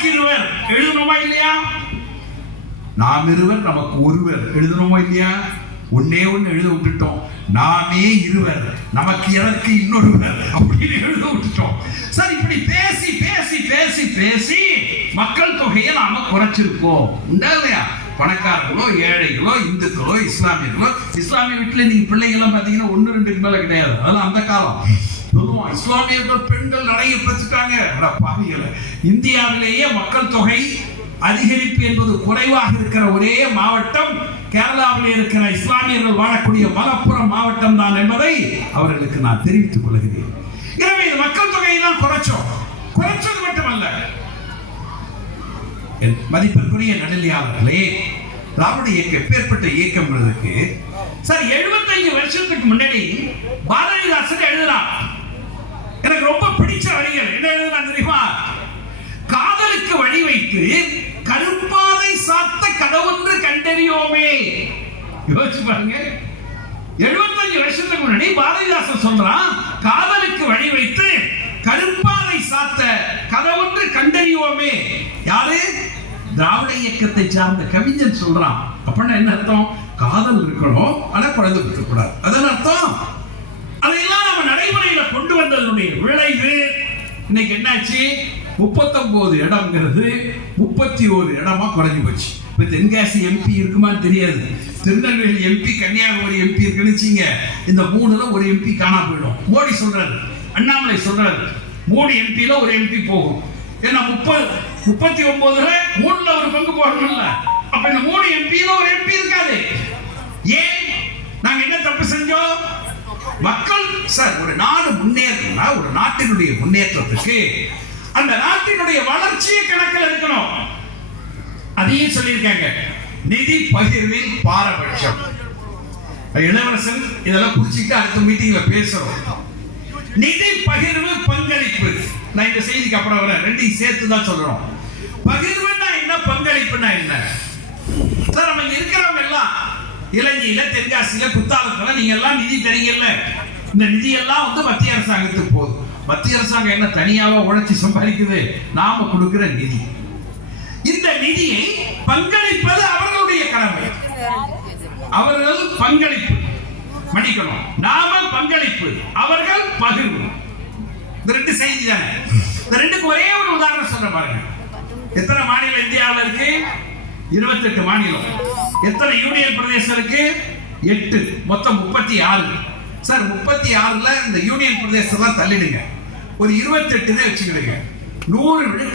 நமக்கு இருவர் எழுதணுமா இல்லையா? நாம் இருவர் நமக்கு ஒருவர் எழுதணுமா இல்லையா? ஒன்னே ஒன்று எழுத விட்டுட்டோம். நாமே இருவர் நமக்கு எனக்கு இன்னொருவர் அப்படின்னு எழுத விட்டுட்டோம். சார், இப்படி பேசி பேசி பேசி பேசி மக்கள் தொகையை நாம குறைச்சிருக்கோம். உண்டா இல்லையா? பணக்காரர்களோ ஏழைகளோ இந்துக்களோ இஸ்லாமியர்களோ, இஸ்லாமிய வீட்டுல நீங்க பிள்ளைகள்லாம் பாத்தீங்கன்னா 1-2 மேல கிடையாது. அதெல்லாம் அந்த காலம். சொல்லுவோம் இஸ்லாமியர்கள் பெண்கள் நிறைய பெற்றுட்டாங்க. இந்தியாவிலேயே மக்கள் தொகை அதிகரிப்பு என்பது குறைவாக இருக்கிற ஒரே மாவட்டம் கேரளாவில் இருக்கிற இஸ்லாமியர்கள் வாழக்கூடிய மலப்புரம் மாவட்டம் தான் என்பதை அவர்களுக்கு நான் தெரிவித்துக் கொள்கிறேன். எனவே இந்த மக்கள் தொகையை தான் குறைச்சது மட்டுமல்ல, மதிப்பிற்குரிய நடுநிலையாளர்களே, திராவிட இயக்கம் எப்பேற்பட்ட இயக்கம் இருக்கு சார். 75 வருஷத்துக்கு முன்னாடி பாரதிதாசன் எழுதுறான். எனக்கு ரொம்ப பிடிச்ச வரிகள் என்ன எழுதுறான் தெரியுமா? காதலுக்கு வழி வைத்து கருப்பாதை சாத்த கடவுன்று கண்டறியோமே. யோசிச்சு பாருங்க. 75 வருஷத்துக்கு முன்னாடி பாரதிதாசன் சொல்றான், காதலுக்கு வழி வைத்து கருப்பாதை சாத்த கதவொன்று கண்டறியோமே. யாரு? திராவிட இயக்கத்தை சார்ந்த கவிஞன் சொல்றான். அப்படின்னா என்ன அர்த்தம்? காதல் இருக்கணும், ஆனா குழந்தை பெற்ற கூடாது. அதன் அர்த்தம். அதையெல்லாம் நம்ம நடைமுறையில கொண்டு வந்ததனுடைய விளைவு இன்னைக்கு என்னாச்சு? 39 இடம்ங்கிறது 31 இடமா குறைஞ்சு போச்சு. இப்ப தென்காசி எம்பி இருக்குமான்னு தெரியாது, திருநெல்வேலி எம்பி, கன்னியாகுமரி எம்பி இருக்குன்னு இந்த 3ல ஒரு எம்பி காணாம போயிடும். மோடி சொல்றாரு, அண்ணாமலை சொல்றாரு, 3 எம்பில ஒரு எம்பி போகும். ஏன்னா 39ல 3ல ஒரு பங்கு போடணும்ல. அப்ப இந்த 3 எம்பில ஒரு எம்பி இருக்காது. ஏன்? நாங்க என்ன தப்பு செஞ்சோம்? மக்கள் சார், ஒரு நாடு முன்னேறணும்னா, ஒரு நாட்டினுடைய முன்னேற்றத்துக்கு அந்த நாட்டினுடைய வளர்ச்சியை கணக்கில் எடுக்கணும். அதையும் சொல்லியிருக்காங்க. நிதி பகிர்வில் பாரபட்சம். இளவரசன் இதெல்லாம் குறிச்சிட்டு அடுத்த மீட்டிங்ல பேசுறோம். நிதி பகிர்வு பங்களிப்பு. நான் இந்த செய்திக்கு அப்புறம் வர ரெண்டையும் சேர்த்து தான் சொல்றோம். பகிர்வுன்னா என்ன, பங்களிப்புன்னா என்ன? சார், நம்ம இருக்கிறவங்க எல்லாம் இலங்கையில, தென்காசியில, குத்தாலத்துல நீங்க எல்லாம் நிதி தரீங்கல்ல. இந்த நிதி எல்லாம் மத்திய அரசாங்கத்துக்கு போகுது. மத்திய அரசாங்கம் என்ன தனியாக உழைச்சி சம்பாதிக்குது? நாம கொடுக்கிற நிதி. இந்த நிதியை பங்களிப்பது அவர்களுடைய கடமை. அவர்கள் பங்களிப்பு மன்னிக்கணும், நாம பங்களிப்பு, அவர்கள் பகிர்வு. இந்த 2 செய்தி தானே. இந்த 2க்கு ஒரே ஒரு உதாரணம் சொல்ற பாருங்க. எத்தனை மாநிலம் இந்தியாவில் இருக்கு? 28 மாநிலம். எத்தனை யூனியன் பிரதேசம் இருக்கு? 8. மொத்தம் 36. சார், 36ல இந்த யூனியன் பிரதேசம் தள்ளிடுங்க, ஒரு 28 வச்சுக்கிடுங்க. 100